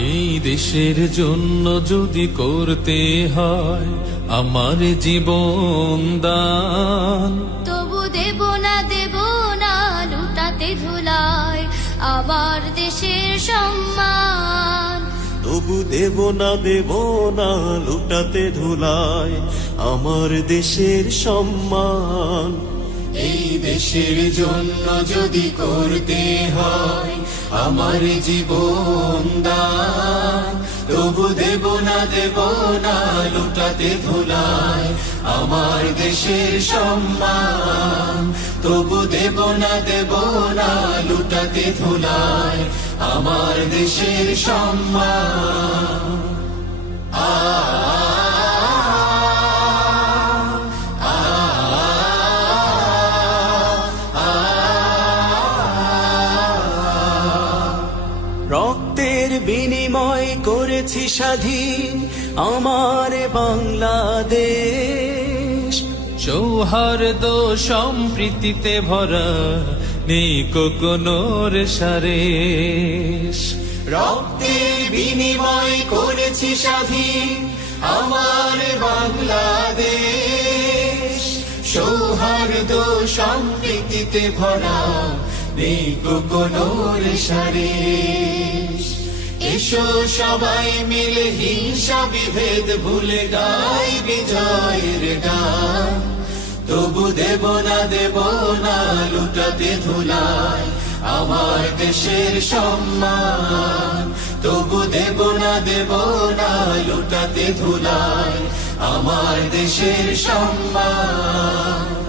এই দেশের জন্য যদি করতে হয় আমার জীবন দান, তবু দেব না লুটাতে ধুলায় আমার দেশের সম্মান। তবু দেব না লুটাতে ধুলায় আমার দেশের সম্মান। এই দেশের জন্য যদি করতে হয় আমার জীবন দান, তবু দেব না লুটাতে ধুলায় আমার দেশের সম্মান। তবু দেব না লুটাতে ধুলায় আমার দেশের সম্মান। রক্তের বিনিময় করেছি স্বাধীন আমার বাংলাদেশ। সৌহার্দ্য সম্প্রীতিতে ভরা নেই কোনো রেশারেশ। রক্তের বিনিময় করেছি স্বাধীন আমার বাংলাদেশ। সৌহার্দ্য সম্প্রীতিতে ভরা নেই কোনো রেশারেশ। এসো সবাই মিলে হিংসা বিভেদ ভুলে গাই বিজয়ের গান। তবু দেব না লুটাতে ধুলায় আমার দেশের সম্মান। তবু দেব না লুটাতে ধুলায় আমার দেশের সম্মান।